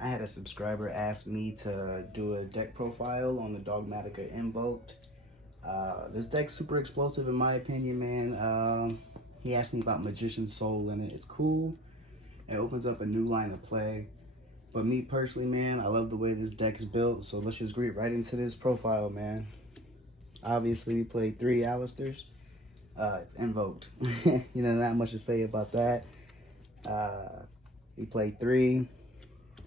I had a subscriber ask me to do a deck profile on the Dogmatika Invoked. This deck's super explosive in my opinion, man. He asked me about Magician's Soul in it. It's cool. It opens up a new line of play. But me personally, man, I love the way this deck is built. So let's just get right into this profile, man. Obviously, we played 3 Alistairs. It's invoked. Not much to say about that. We played 3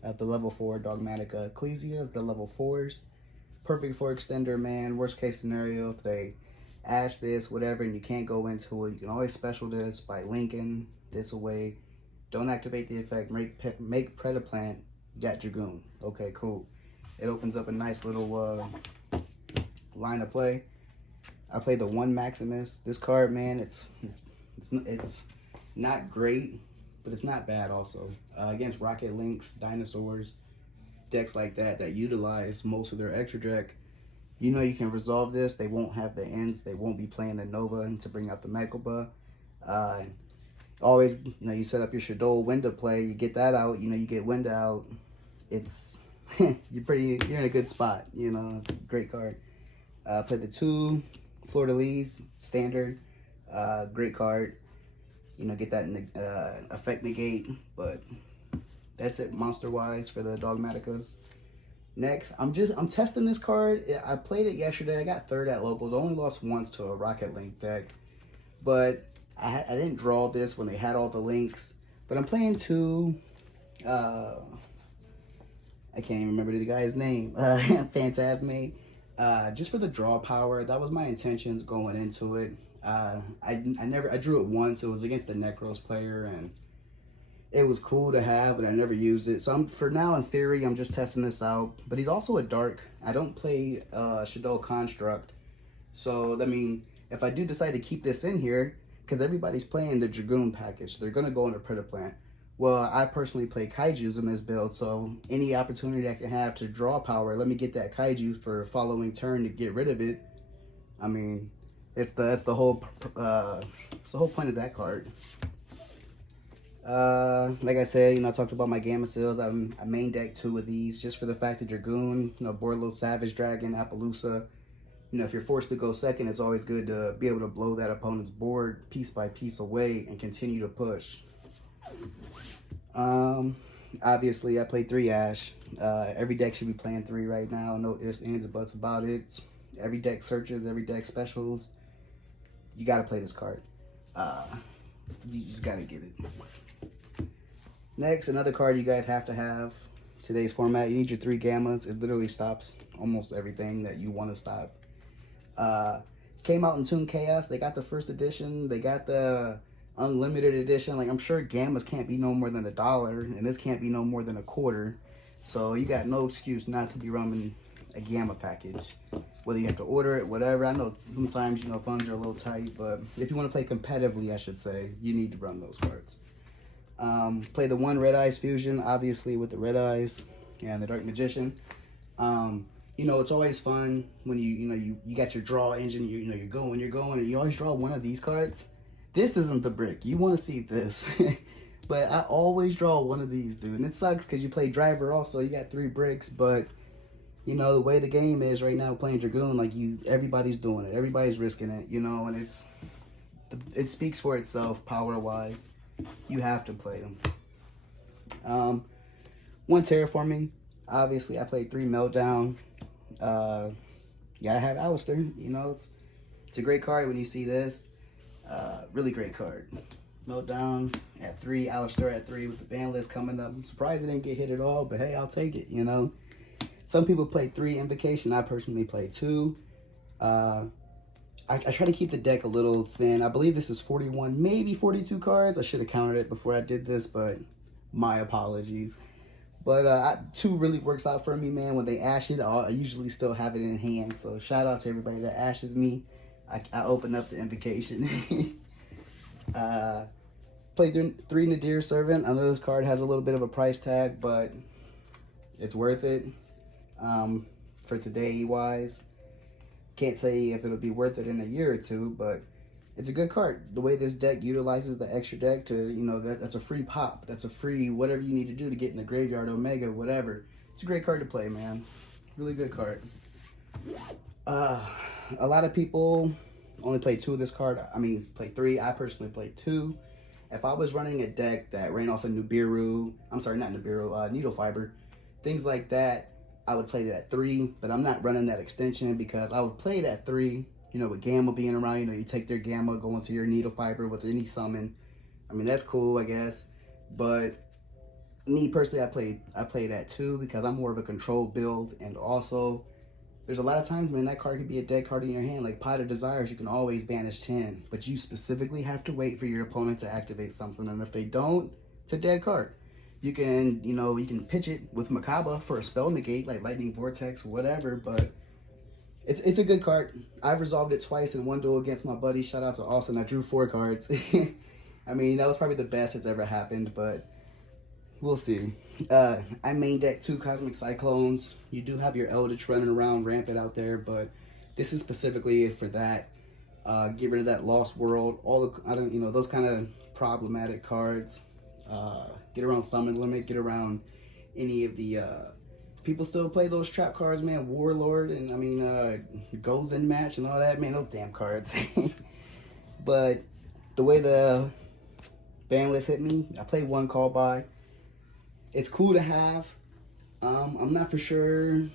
at the level 4 Dogmatika Ecclesias, the level 4s. Perfect for extender, man. Worst case scenario, if they ash this, whatever, and you can't go into it, you can always special this by linking this away. Don't activate the effect. Make Predaplant. Got Dragoon. Okay, cool. It opens up a nice little line of play. I played the 1 Maximus. This card, man, it's not great, but it's not bad also. Against Rocket Links, Dinosaurs, decks like that utilize most of their extra deck, you can resolve this. They won't have the ends. They won't be playing the Nova to bring out the Mekoba. Always, you set up your Shadow window play. You get that out. You get window out. It's you're in a good spot. It's a great card. Played the 2 Fleur-de-Lis standard. Great card. Get that effect negate, but that's it monster wise for the Dogmatikas. Next, I'm testing this card. I played it yesterday. I got 3rd at locals. I only lost once to a Rocket Link deck, but I didn't draw this when they had all the links. But I'm playing 2. I can't even remember the guy's name. Phantasme. Just for the draw power. That was my intentions going into it. I drew it once. It was against the Necros player, and it was cool to have, but I never used it. So for now, in theory, I'm just testing this out. But he's also a dark. I don't play Shadow Construct. So I mean, if I do decide to keep this in here, because everybody's playing the Dragoon package, they're gonna go into Predaplant. Well, I personally play Kaijus in this build, so any opportunity I can have to draw power, let me get that Kaiju for the following turn to get rid of it. I mean, that's the whole point of that card. Like I said, I talked about my Gamma Seals. I main deck 2 of these just for the fact that Dragoon, board a little Savage Dragon, Appaloosa. If you're forced to go second, it's always good to be able to blow that opponent's board piece by piece away and continue to push. Obviously, I played 3 Ash. Every deck should be playing 3 right now. No ifs, ands, or buts about it. Every deck searches, every deck specials. You got to play this card. You just got to get it. Next, another card you guys have to have. Today's format, you need your 3 Gammas. It literally stops almost everything that you want to stop. Came out in Toon Chaos. They got the 1st edition. They got the Unlimited edition. Like, I'm sure Gammas can't be no more than $1, and this can't be no more than $0.25. So you got no excuse not to be running a Gamma package. Whether you have to order it, whatever. I know sometimes, funds are a little tight, but if you want to play competitively, I should say, you need to run those cards. Play the 1 Red Eyes Fusion, obviously, with the Red Eyes and the Dark Magician. It's always fun when you got your draw engine, you're going, and you always draw one of these cards. This isn't the brick. You want to see this. But I always draw one of these, dude. And it sucks because you play Driver also. You got 3 bricks, but the way the game is right now playing Dragoon, like everybody's doing it. Everybody's risking it, and it speaks for itself power-wise. You have to play them. 1 Terraforming. Obviously, I played 3 Meltdown. I have Alistair. It's a great card when you see this. Really great card. Meltdown at 3, Alistair at 3 with the ban list coming up. I'm surprised it didn't get hit at all, but hey, I'll take it, Some people play 3 Invocation. I personally play 2. I try to keep the deck a little thin. I believe this is 41, maybe 42 cards. I should have counted it before I did this, but my apologies. But 2 really works out for me, man. When they ash it, I usually still have it in hand. So shout out to everybody that ashes me. I open up the Invocation. Played 3 Nadir Servant. I know this card has a little bit of a price tag, but it's worth it for today wise. Can't tell you if it'll be worth it in a year or 2, but It's a good card. The way this deck utilizes the extra deck to, you know, that's a free pop. That's a free whatever you need to do to get in the graveyard, Omega, whatever. It's a great card to play, man. Really good card. A lot of people only play 2 of this card. I mean, play 3. I personally play 2. If I was running a deck that ran off of Nibiru, I'm sorry, not Nibiru, Needle Fiber, things like that, I would play that at 3. But I'm not running that extension because I would play it at 3. You know, with Gamma being around, you know, you take their Gamma, go into your Needle Fiber with any summon. I mean, that's cool, I guess. But me personally, I played that 2 because I'm more of a control build, and also there's a lot of times, man, that card could be a dead card in your hand. Like Pot of Desires, you can always banish 10, but you specifically have to wait for your opponent to activate something, and if they don't, it's a dead card. You can, you know, you can pitch it with Macabre for a spell negate, like Lightning Vortex, whatever, but it's a good card. I've resolved it twice in one duel against my buddy. Shout out to Austin. I drew 4 cards. I mean, that was probably the best that's ever happened, but we'll see. I main deck 2 Cosmic Cyclones. You do have your Eldritch running around rampant out there, but this is specifically for that. Get rid of that Lost World. All the, you know, those kind of problematic cards. Get around Summon Limit. Get around any of the people still play those trap cards, man. Warlord and I mean Goes in Match and all that, man. Those damn cards. But the way the ban list hit me, I played 1 call by. It's cool to have. I'm not for sure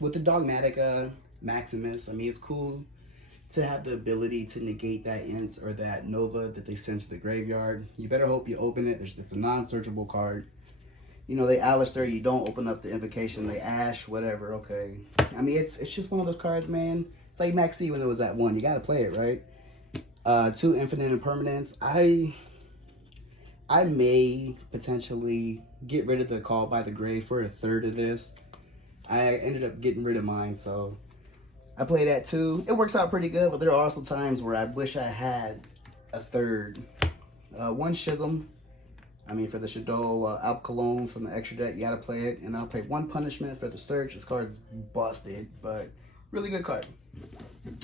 with the Dogmatika Maximus. I mean, it's cool to have the ability to negate that Int or that Nova that they send to the graveyard. You better hope you open it. It's a non-searchable card. You know, they Alistair, you don't open up the invocation, they Ash, whatever, okay. I mean, it's just one of those cards, man. It's like Maxi when it was at 1. You gotta play it, right? 2 Infinite Impermanence. I may potentially get rid of the Call by the Grave for a 3rd of this. I ended up getting rid of mine, so I play that too. It works out pretty good, but there are also times where I wish I had a 3rd. 1 Schism. I mean, for the Shadow Alp Cologne from the extra deck, you gotta play it. And I'll play 1 Punishment for the Search. This card's busted, but really good card.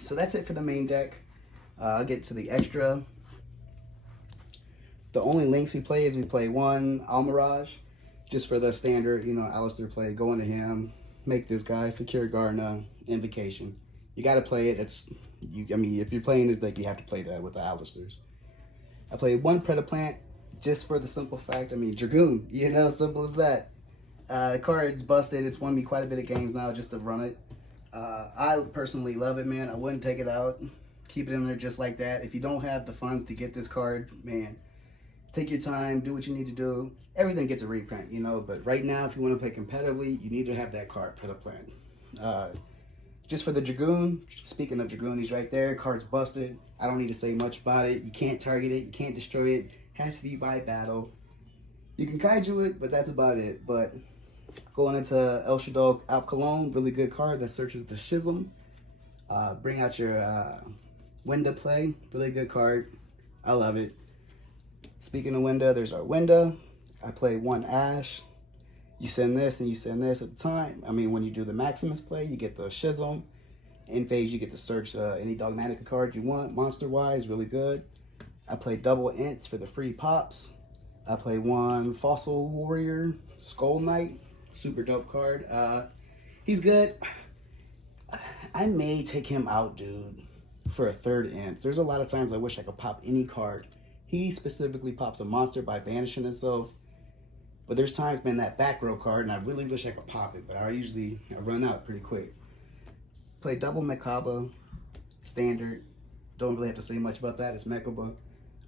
So that's it for the main deck. I'll get to the extra. The only links we play is we play 1 Almirage, just for the standard, you know, Alistair play. Go into him, make this guy, Secure Garna, Invocation. You gotta play it. I mean, if you're playing this deck, you have to play that with the Alistairs. I played 1 Predaplant. Just for the simple fact, I mean, Dragoon, you know, simple as that. The card's busted. It's won me quite a bit of games now just to run it. I personally love it, man. I wouldn't take it out. Keep it in there just like that. If you don't have the funds to get this card, man, take your time, do what you need to do. Everything gets a reprint, you know, but right now, if you want to play competitively, you need to have that card, Predaplant. Just for the Dragoon, speaking of Dragoon, he's right there. Card's busted. I don't need to say much about it. You can't target it. You can't destroy it. Has to be by battle. You can kaiju it, but that's about it. But going into El Shadow Alp Cologne, really good card that searches the Schism. Bring out your Winda play, really good card. I love it. Speaking of Winda, there's our Winda. I play 1 Ash. You send this and you send this at the time. I mean, when you do the Maximus play, you get the Schism. In phase, you get to search any Dogmatika card you want, monster-wise, really good. I play double Ints for the free pops. I play 1 Fossil Warrior, Skull Knight, super dope card. He's good. I may take him out, dude, for a 3rd Ints. There's a lot of times I wish I could pop any card. He specifically pops a monster by banishing himself. But there's times, man, that back row card, and I really wish I could pop it, but I run out pretty quick. Play double Macabre, standard. Don't really have to say much about that. It's Macabre.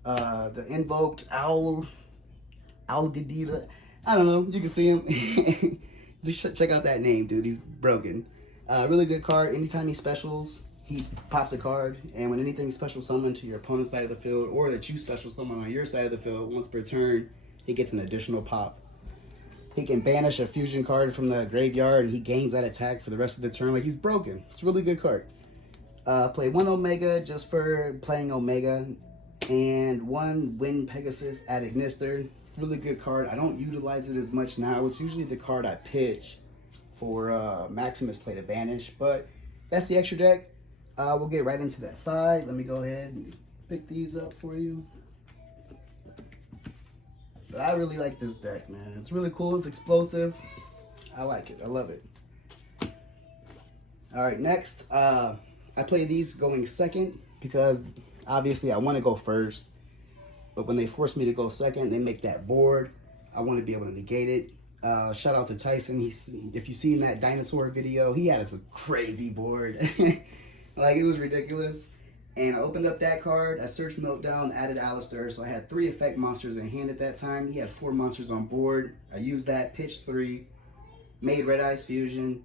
The invoked Algadita. I don't know. You can see him. Just check out that name, dude. He's broken. Really good card. Anytime he specials, he pops a card. And when anything special summoned to your opponent's side of the field, or that you special summon on your side of the field, once per turn, he gets an additional pop. He can banish a fusion card from the graveyard, and he gains that attack for the rest of the turn. Like, he's broken. It's a really good card. Play 1 Omega just for playing Omega. And 1 Wind Pegasus at Ignister. Really good card. I don't utilize it as much now. It's usually the card I pitch for Maximus play to banish. But that's the extra deck. we'll get right into that side. Let me go ahead and pick these up for you. But I really like this deck, man. It's really cool. It's explosive. I like it. I love it. All right, next, I play these going second because obviously I want to go first. But when they force me to go second, they make that board. I want to be able to negate it. Shout out to Tyson. If you've seen that dinosaur video, he had us a crazy board. Like, it was ridiculous. And I opened up that card. I searched Meltdown, added Alistair. So I had 3 effect monsters in hand at that time. He had 4 monsters on board. I used that, pitched 3, made Red Eyes Fusion,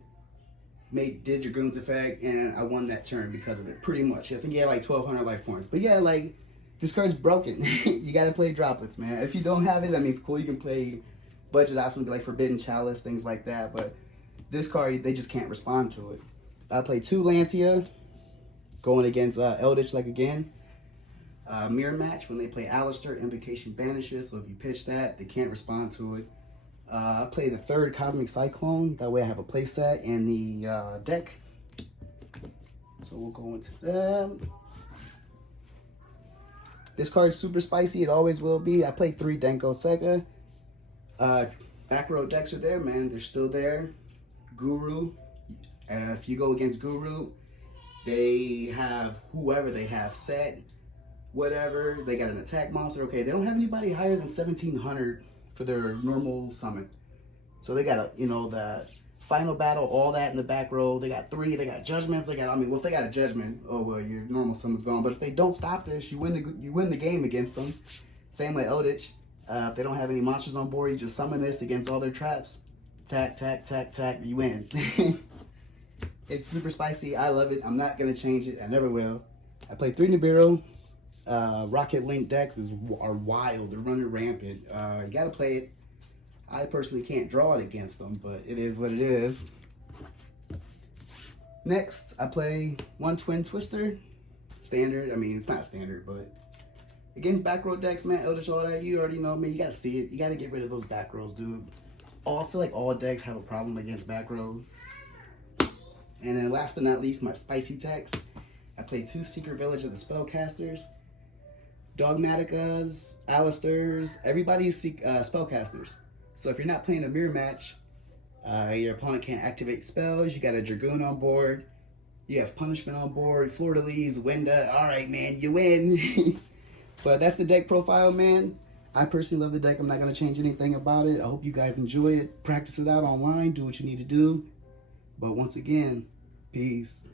did Dragoon's effect, and I won that turn because of it, pretty much. I think he had like 1,200 life points. But yeah, like, this card's broken. You gotta play droplets, man. If you don't have it, I mean, it's cool. You can play budget options like Forbidden Chalice, things like that. But this card, they just can't respond to it. I play 2 Lantia, going against Eldritch like again. Mirror match, when they play Alistair, Invocation banishes. So if you pitch that, they can't respond to it. I play the 3rd Cosmic Cyclone. That way I have a playset in the deck. So we'll go into them. This card's super spicy. It always will be. I play 3 Denko Sega. Back row decks are there, man. They're still there. Guru. If you go against Guru, they have whoever they have set, whatever. They got an attack monster. Okay, they don't have anybody higher than 1,700 for their normal summon. So they got the final battle, all that in the back row. They got 3. They got judgments. They got. I mean, well, if they got a judgment, oh well, your normal summon's gone. But if they don't stop this, you win the game against them. Same with Eldritch. If they don't have any monsters on board, you just summon this against all their traps. Tack, tack, tack, tack. You win. It's super spicy. I love it. I'm not gonna change it. I never will. I play 3 Nibiru. Rocket Link decks are wild. They're running rampant. You gotta play it. I personally can't draw it against them, but it is what it is. Next, I play 1 Twin Twister. Standard. I mean, it's not standard, but against back row decks, man, Eldritch, all that, you already know, man. You gotta see it. You gotta get rid of those back rows, dude. I feel like all decks have a problem against back row. And then last but not least, my spicy text. I play 2 Secret Village of the Spellcasters. Dogmatikas, Alistairs, everybody's spellcasters. So if you're not playing a mirror match, your opponent can't activate spells. You got a Dragoon on board. You have Punishment on board, Fleur-de-Lis, Winda. All right, man, you win. But that's the deck profile, man. I personally love the deck. I'm not going to change anything about it. I hope you guys enjoy it. Practice it out online. Do what you need to do. But once again, peace.